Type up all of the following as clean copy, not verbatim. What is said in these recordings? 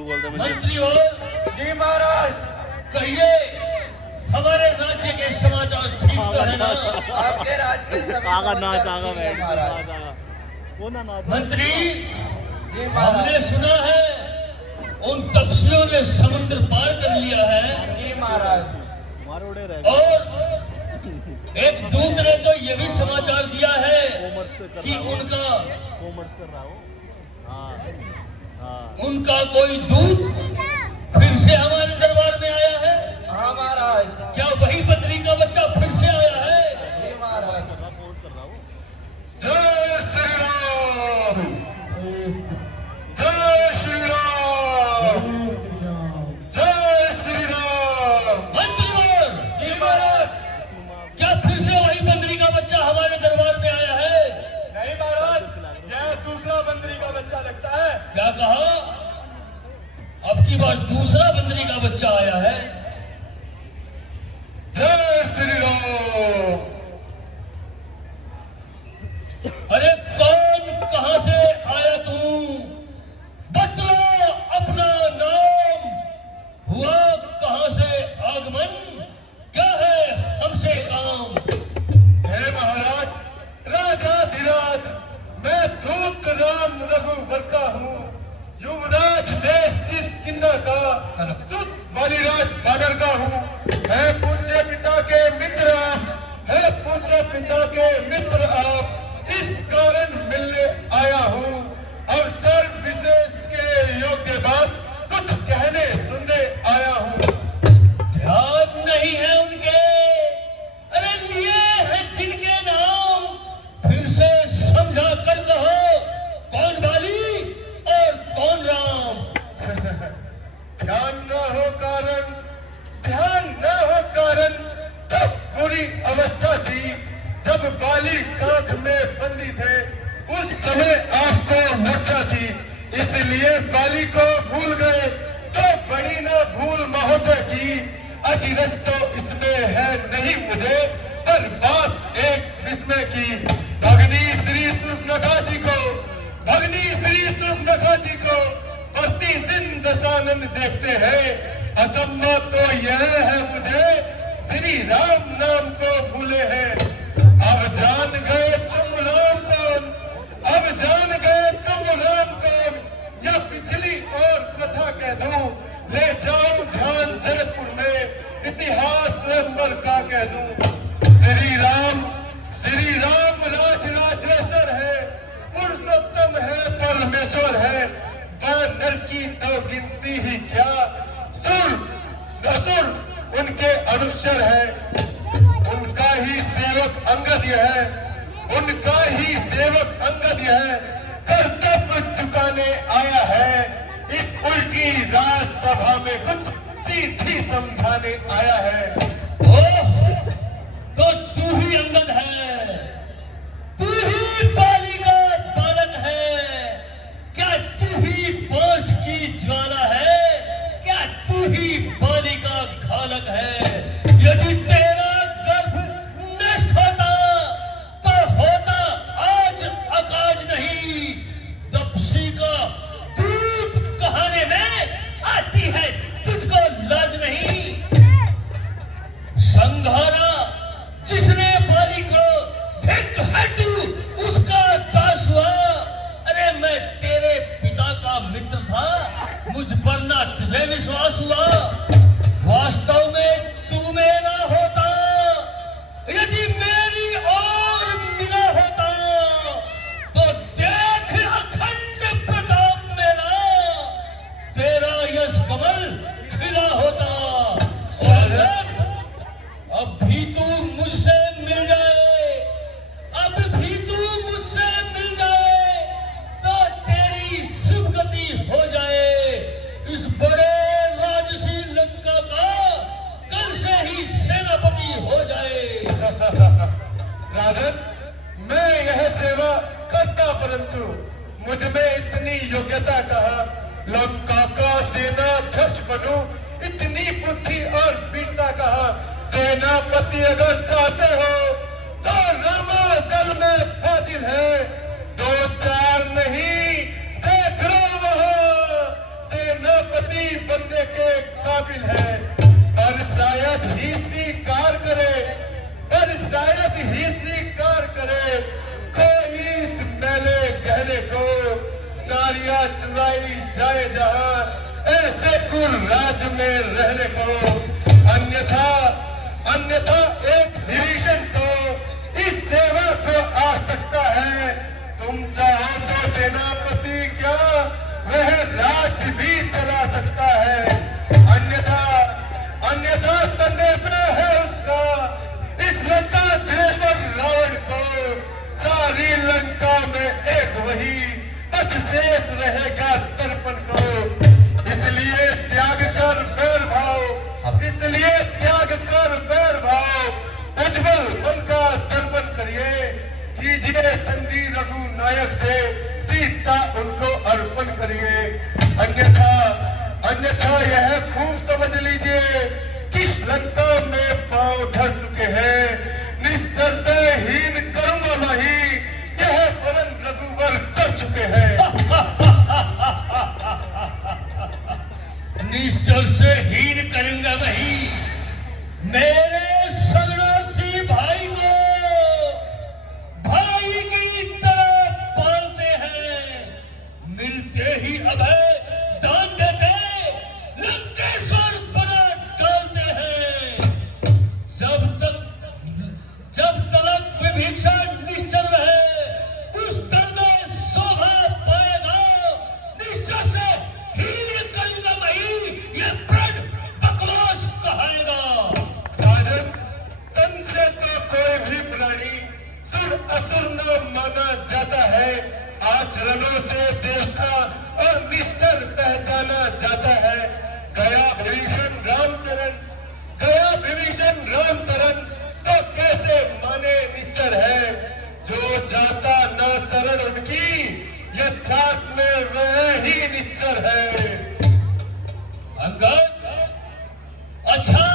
तू बोल दे मंत्री हो। जी महाराज। कहिए हमारे राज्य के समाचार ठीक तो है ना? आपके राज्य के सभी आगा नाच समाचार आगा ठीक है बैठ महाराज। नाच आगा वो ना नाच मंत्री, जी हमने महाराज। सुना है उन तपस्वियों ने समुद्र पार कर लिया है जी महाराज। मारोड़े रह और एक दूत ने तो ये भी समाचार दिया है कॉमर्स से कर कि रहा हो उनका कॉमर्स कर रहा हो हाँ हाँ उनका कोई दूत फिर से हमारे दरबार में आया है। हाँ महाराज। क्या वही बद्री का बच्चा फिर से आया है? जी महाराज। कर रहा फोन कर रहा हो जय श्री राम। जय श्री राम। जय श्री राम। मंत्रीवर, जी महाराज। क्या फिर से वही बंदरी का बच्चा हमारे दरबार में आया है? नहीं महाराज, यह दूसरा बंदरी का बच्चा लगता है। क्या कहा? अब की बार दूसरा बंदरी का बच्चा आया है। जय श्री राम। अरे कौन, कहां से आया तू? बतला अपना नाम। हुआ कहां से आगमन? क्या है हमसे काम? हे महाराज, राजाधिराज, मैं दूत राम रघुवर का हूँ, युवराज देश किष्किंधा का, दूत बलिराज बानर का हूँ। है पूज्य पिता के मित्र आप, है पूज्य पिता के मित्र आप, इस कारण मिलने आया हूँ। अवसर विशेष के योग्य बात कुछ कहने सुनने आया हूँ। ध्यान नहीं है उनके। अरे लिए हैं जिनके नाम, फिर से समझा कर कहो कौन बाली और कौन राम? ध्यान न हो कारण, ध्यान न हो कारण, तब बुरी अवस्था थी जब बाली कांख में बंदी थे। उस समय आपको मूर्छा थी, इसलिए बाली को भूल गए। तो बड़ी न भूल महोदय की, अचिरज तो इसमें है नहीं मुझे, पर बात एक विस्मय की। भगनी श्री सूर्पनखा जी को, भगनी श्री सूर्पनखा जी को प्रतिदिन दशानन देखते हैं। अचंभा तो यह है मुझे, श्री राम नाम को भूले हैं। अब जान गए तुम राम कौन, अब जान गए तुम राम कौन, या पिछली और कथा कह दूं, ले जाऊं ध्यान जयपुर में, इतिहास स्वयंवर का कह दूं। श्री राम राज राजेश्वर है, पुरुषोत्तम है, परमेश्वर है। बानर की तो गिनती ही क्या, सुर नसुर उनके अनुचर है। उनका ही सेवक अंगद है, उनका ही सेवक अंगद है, कर्तव्य चुकाने आया है। इस उल्टी राजसभा में कुछ सीधी समझाने आया है। ओह, तो तू ही अंगद है, तू ही बाली का बालक है। क्या तू ही पाश की ज्वाला है? क्या तू ही बाली का घालक है? यदि तेरा गर्भ नष्ट होता तो होता आज अकाज नहीं। तपसी का दूत कहाने में आती है तुझको लाज नहीं। संघारा जिसने बाली को, धिक है तू उसका दास हुआ। अरे मैं तेरे पिता का मित्र था, मुझ पर ना तुझे विश्वास हुआ। वास्तव में तू मेरा होता, यदि मेरी और मिला होता, तो देख अखंड प्रताप मेरा, तेरा यश कमल खिला होता। और अब भी तू मुझसे मिल जाए, अब भी तू मुझसे मिल जाए, तो तेरी सुगति हो जाए। इस बड़े राजसी लंका का कल से ही सेनापति हो जाए। राजन, मैं यह सेवा करता, परंतु मुझ में इतनी योग्यता कहा, लंका का सेनाध्यक्ष बनूं, इतनी बुद्धि और वीरता कहा। सेनापति अगर चाहते हो तो रामा दल में फाजिल है, 2-4 नहीं सैकड़ों वहां सेनापति नदियां चुराई जाए जहां, ऐसे कुल राज में रहने को। अन्यथा अन्यथा एक विभीषण तो इस सेवा को आ सकता है। तुम चाहो तो सेनापति क्या वह राज भी चला सकता है। अन्यथा अन्यथा संदेश है उसका इस लंका धीरेश्वर रावण को। सारी लंका में एक वही बस शेष रहेगा दर्पण को। इसलिए त्याग कर बैर भाव, इसलिए त्याग कर बैर भाव, उज्जवल मन का दर्पण करिए। कीजिए संधि रघुनायक से, सीता उनको अर्पण करिए। अन्यथा अन्यथा यह खूब समझ लीजिए किस लंका में पांव धर चुके हैं। निश्चर से हीन करूंगा नहीं, यह वरन रघुवर कर चुके हैं। निश्चर से हीन करूंगा वही, मेरे शरणार्थी भाई को भाई की तरह पालते हैं। मिलते ही अभय दान देते, लंकेश्वर बना डालते हैं। जब तक विभीषण निश्चल रहे, उस दल में शोभा पाएगा। निश्चल से हीन करूंगा वही, ये प्रण बकवास कहेगा। राजन, तन से तो कोई भी प्राणी सुर असुर न माना जाता है। आचरणों से देवता और निश्चर पहचाना जाता है। गया विभीषण राम शरण, गया विभीषण राम शरण, तो कैसे माने निश्चर है। जो जाता न शरण उनकी, यथार्थ में वह ही निश्चर है। अंगद, अच्छा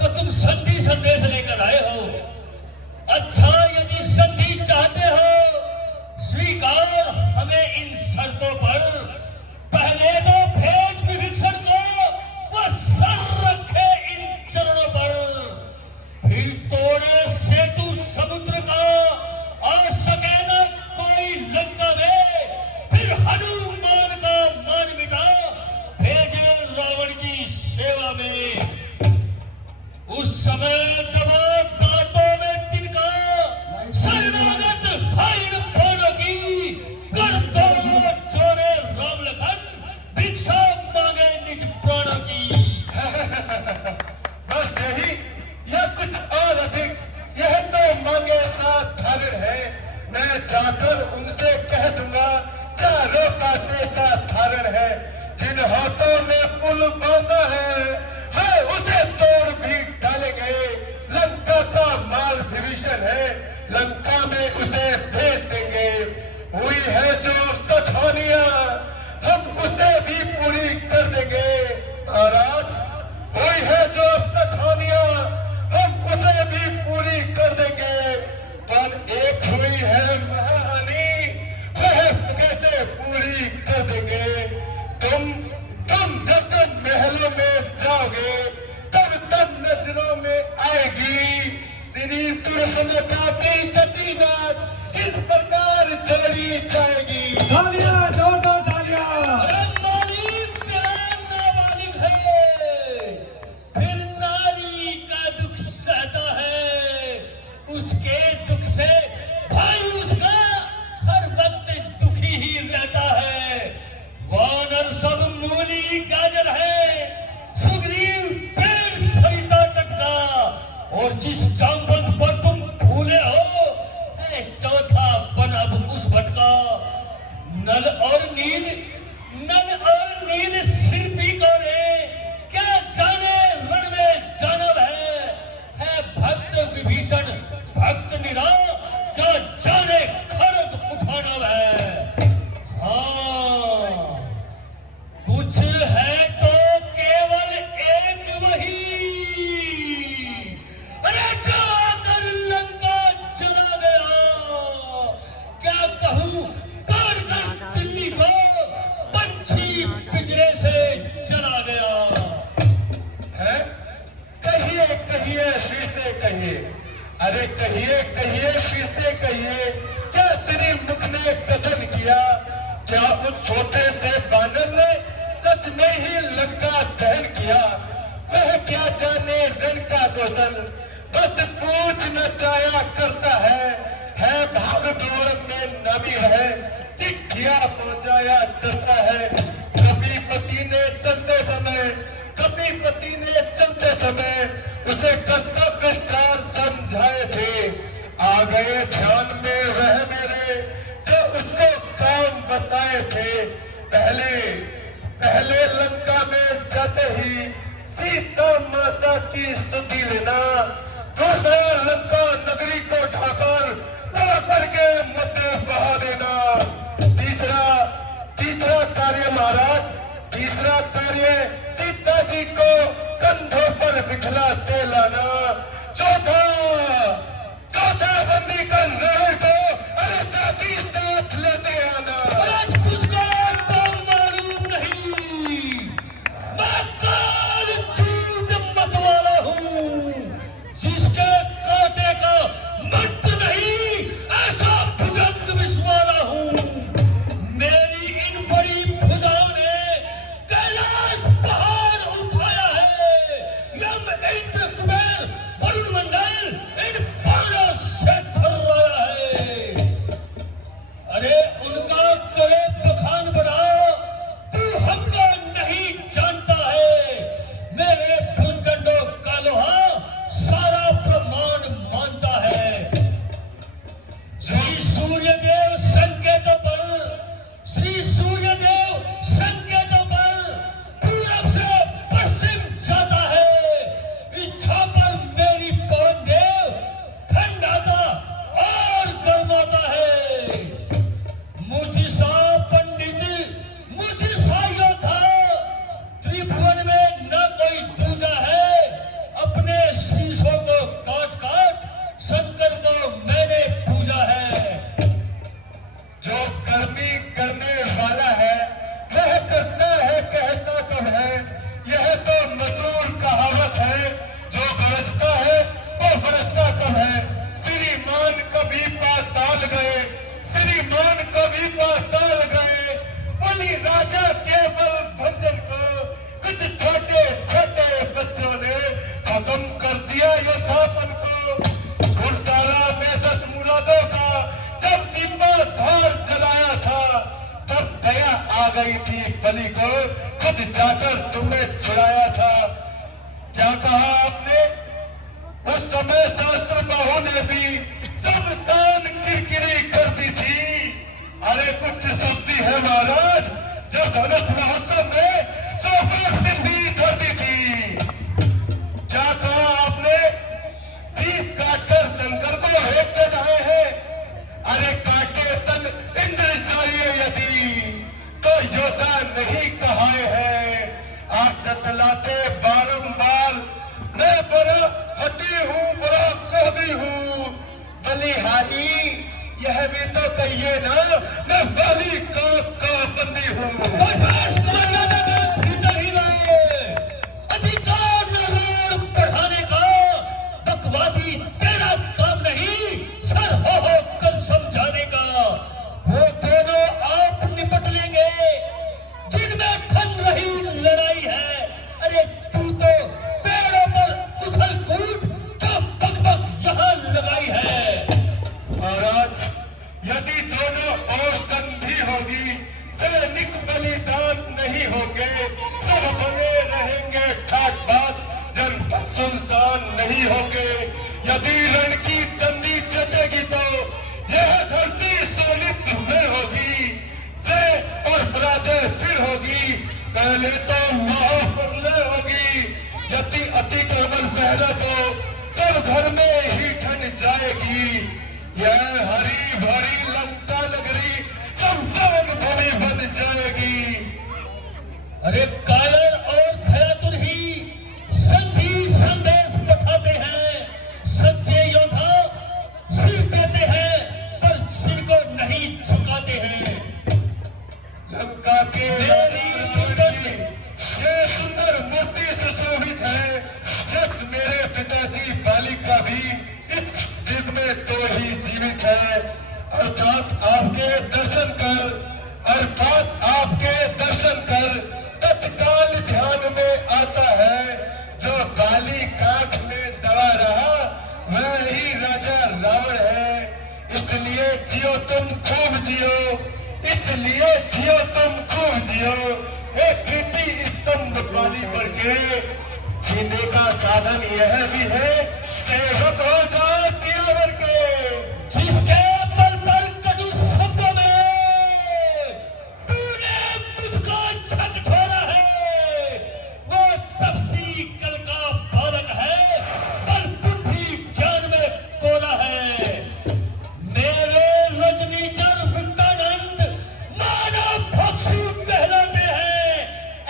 तो तुम संधि संदेश लेकर आए हो। अच्छा, यदि संधि चाहते हो स्वीकार हमें इन शर्तों पर। पहले तो भेज विभीषण को, वह सर रखे इन चरणों पर। फिर तोड़े सेतु समुद्र का, आ सके न कोई लंका में। फिर हनुमान का मान मिटा, भेजे रावण की सेवा में। उस समय दबा दांतों में तिनका, शरणागत भाई बाणों की। कर दोनों जोड़े राम लखन, भिक्षा मांगे निज प्राणों की। बस यही, यह कुछ और अधिक, यह तो मांगे साथ धारण है। मैं जाकर उनसे कह दूंगा, चारों का तेजा धारण है। जिन हाथों में पुल बांधा है उसे तोड़ भी डालेंगे। लंका का माल विभीषण है, लंका में उसे भेज देंगे। हुई है जो कहानियां, हम उसे भी पूरी कर देंगे। महाराज, हुई है जो कहानियां, हम उसे भी पूरी कर देंगे। पर एक हुई है महाहानि, वह कैसे पूरी कर देंगे। तुम जब जब महलों में जाओगे, तब तब नजरों में आएगी श्री सुरसमता की गतिनाथ इस प्रकार चली जाएगी। तालियां, जोरदार तालियां। अरे नारी तेरा नाबालिग है, फिर नारी का दुख सहता है। उसके दुख से भाई उसका हर वक्त दुखी ही रहता है। वानर सब मूली गाजर है, सुग्रीव पेड़ सरिता तट का। और जिस जामवंत पर तुम फूले हो, है चौथा बन अब उस भटका। नल और नील शिल्पी कौन है, क्या जाने रण में जानव है भक्त विभीषण भक्त निरा, क्या जाने खड़ग उठाना है। हाँ, कुछ है तो केवल एक वही, अरे जाकर लंका चला गया। क्या कहूँ तोड़ कर दिल्ली को, पंछी पिंजरे से चला गया है। कहिए कहिए श्री से कहिए, अरे कहिए कहिए श्री से कहिए, क्या श्री मुख ने कथन किया। क्या उस छोटे से बानर ने सच में ही लंका दहन किया? वह क्या जाने रण का कौशल, बस पूछ नचाया करता है भाग दौड़ में नामी है, चिट्ठियां पहुंचाया करता है। कभी पति ने चलते समय उसे कर्तव्य समझाए थे। आ गए ध्यान में वह मेरे जो उसको काम बताए थे। पहले लंका में जाते ही सीता माता की स्तुति लेना, दूसरा लंका नगरी को ढाकर करके मध्य बहा देना। तीसरा कार्य महाराज, तीसरा कार्य सीता जी को कंधों पर बिठलाते लाना। चौथा बंदी कर नहर को अरे साथ लेते आना। तुझको तो मालूम नहीं, मैं काल चूत मत वाला हूँ, जिसके कांटे का मंत्र नहीं ऐसा भुजंग विश्वाला हूँ। मेरी इन बड़ी भुजाओं ने कैलाश पहाड़ उठाया है। यम इंद्र कुबेर वरुण मंडल इन बाणों से थर्राया है। अरे उनका करे बखान बढ़ा, तू हमको नहीं जानता है। मेरे भुजगंडों का लोहा सारा ब्रह्मांड मानता है। श्री सूर्यदेव संकेतों पर पूरब से पश्चिम जाता है। इच्छा पर मेरी पवन देव ठंडाता और गर्माता है। मुझसा पंडित, मुझसा योद्धा, त्रिभुवन में न कोई दूजा है। अपने शीशों को काट काट शंकर को मैंने पूजा है। जो कर्मी करने वाला है वह करता है, कहता कब है? यह तो मशहूर कहावत है। जो बरसता है वो बरसता कब है? श्रीमान कभी पाताल गए, बलि राजा केवल भंजन को कुछ छोटे बच्चों ने खत्म कर दिया योद्धापन को। घुड़साला में 10 मुरादों का जब दीपा धार जलाया था, तब दया आ गई थी बलि को, खुद जाकर तुमने छुड़ाया था। क्या कहा आपने? उस समय शास्त्र बाहु ने भी सब स्थान किरकिरी कर दी थी। अरे कुछ सुनती है महाराज, जब धनुष महोत्सव में 100 दिन भी धरती थी। क्या कहा आपने? शीश काटकर शंकर को हेट चढ़ाए हैं। अरे काटे तन इंद्र चाहिए यदि, तो योद्धा नहीं कहाए हैं। आप जतलाते बारंबार, मैं बड़ा हटी हूँ, बड़ा कोबी हूँ। बलिहारी यह भी तो कहिए ना, मैं बलि का बंदी हूँ। भीतर ही लाए अधिकार निर्माण बढ़ाने का बकवादी तेरा काम नहीं, सर हो कर समझाने का। वो दोनों आप निपट लेंगे जिनमें थम रही लड़ाई है। अरे तू तो पेड़ों पर उछल कूद का बक यहाँ लगाई है। महाराज, यदि दोनों और संधि होगी, सैनिक बलिदान नहीं होंगे, सब बने रहेंगे ठाट बात, जनपद सुनसान नहीं होंगे। यदि रण की चंदी चटेगी तो यह धरती सोनित में होगी। जय और पराजय फिर होगी, पहले तो महाप्रलय होगी। यदि अतिक्रमण पहले तो सब घर में ही ठन जाएगी। यह हरी भरी लंका नगरी शमशान भूमि बन जाएगी। अरे कायर और भयातुर ही संधि संदेश पठाते हैं। सच्चे योद्धा सिर देते हैं पर सिर को नहीं झुकाते हैं। लंका के ये सुंदर मूर्ति सुशोभित है। यस, मेरे पिताजी बाली का भी इस जीव में तो ही जीवित है। अर्थात आपके दर्शन कर अर्थात आपके दर्शन कर तत्काल ध्यान में आता है जो बाली काख में दबा रहा वह ही राजा रावण है। इसलिए जियो तुम खूब जियो, इसलिए जियो तुम खूब जियो, एक कीर्ति स्तंभ बाली पर के। जीने का साधन यह भी है सेवक हो जाओ सियावर के। जिसके बल पर कटु शब्दों में तूने मुझको झकझोरा है, वो तपसी कल का बालक है, बल बुद्धि ज्ञान में कोरा है। मेरे रजनीचर वृंदानंद मानव भक्षु कहलाते हैं।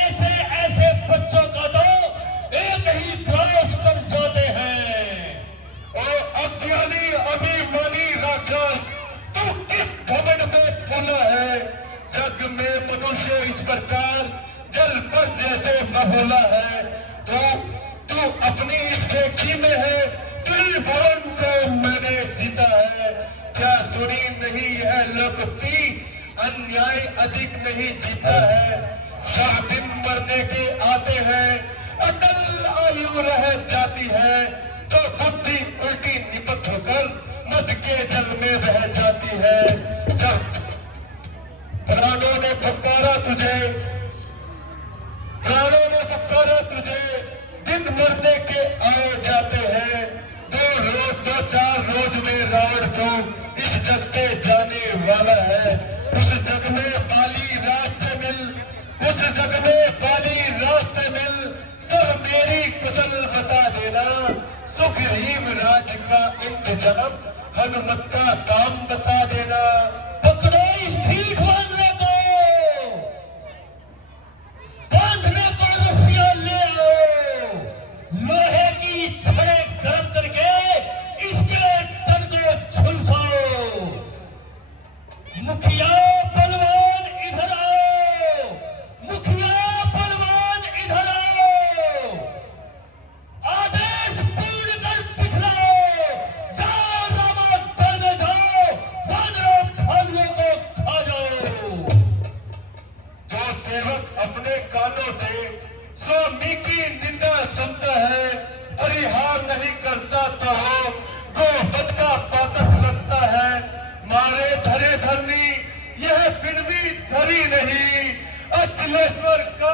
ऐसे ऐसे बच्चों का तो एक ही त्रास कर जाते हैं। ओ अज्ञानी अभिमानी राक्षस, तू किस घमंड में फूला है? जग में मनुष्य इस प्रकार जल पर जैसे बबूला है। तू अपनी इस खेती में है, त्रिभुवन को मैंने जीता है। क्या सुनी नहीं यह लोकोक्ति, अन्याय अधिक नहीं जीता है। जब दिन मरने के आते हैं, अटल आयु रह जाती है, तो बुद्धि उल्टी निपट होकर मद के जल में बह जाती है। जब प्राणों ने पुकारा तुझे, प्राणों ने पुकारा तुझे, दिन मरने के आए जाते हैं। दो चार रोज में रावण को इस जग से जाने वाला है। उस जग में बाली रात से मिल, उस जग में बाली रात से मिल, सब मेरी कुशल बता देना। सुग्रीव राज का इंतजाम हनुमत का काम बता देना। पकड़ो इस ठीक बांधने को रस्सियां ले आओ, लोहे की छड़ें गर्म करके इसके तन को झुलसाओ। मुखिया बलवान इधर आओ, मुखिया बलवान इधर आओ, आदेश पूर्ण कर दिखलाओ। जाओ रामा दल में जाओ, वानरों भालुओं को खा जाओ। जो सेवक अपने कानों से स्वामी की निंदा सुनता है, परिहार नहीं करता तो गोवध का पातक लगता है। मारे धरे धरनी यह बिनवी धरी नहीं, अचलेश्वर का